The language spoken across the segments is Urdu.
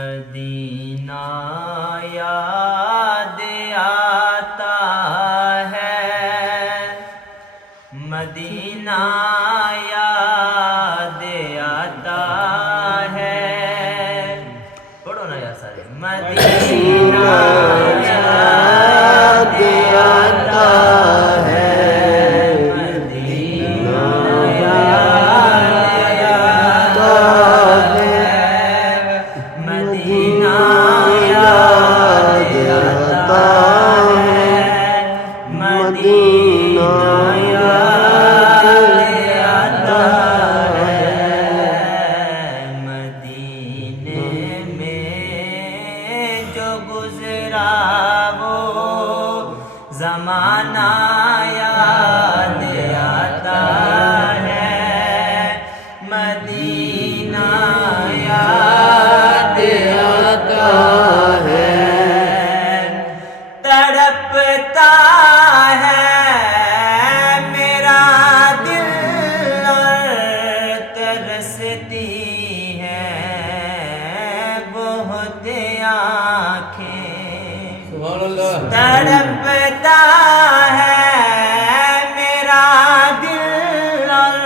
مدینہ یاد آتا ہے، مدینہ یاد آتا ہے، پڑھو نا یا سارے، مدینہ یاد آتا ہے، مدینہ یاد آتا ہے، مدینہ یاد آتا ہے، مدینہ یاد آتا ہے، مدینے میں جو گزرا وہ زمانہ یاد آتا ہے، مدینہ یاد آتا ہے، تڑپتا ہے میرا دل اور ترستی ہیں بہت آنکھیں، تڑپتا ہے میرا دل اور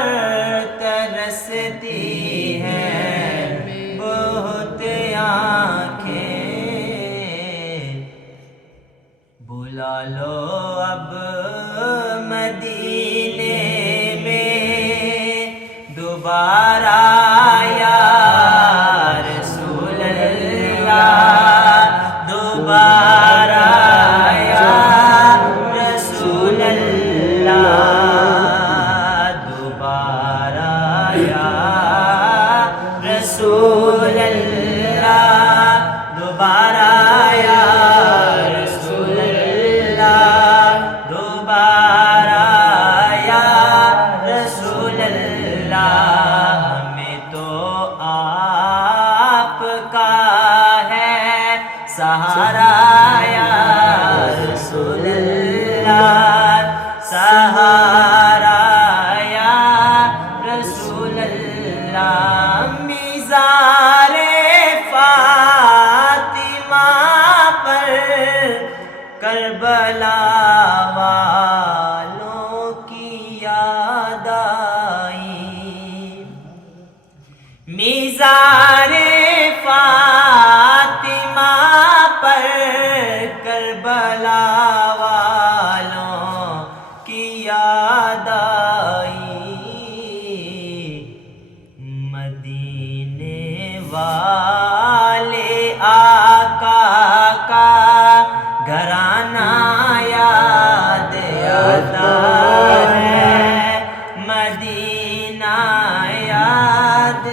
ترستی ہیں بہت آنکھیں، بلا لو اب مدینے میں دوبارہ یا رسول اللہ، دوبارہ یا رسول اللہ، دوبارہ یا رسول اللہ، دوبارہ یا رسول اللہ، دوبارہ یا رسول اللہ، ہمیں تو آپ کا ہے سہارا یا رسول اللہ، سہارا یا رسول اللہ، میزار فاطمہ پر کربلا والوں کی یاد آئی، میزار فاطمہ پر کربلا والوں کی یاد آئی، مدینے والے آقا کا گھرانہ یاد آتا ہے، مدینہ یاد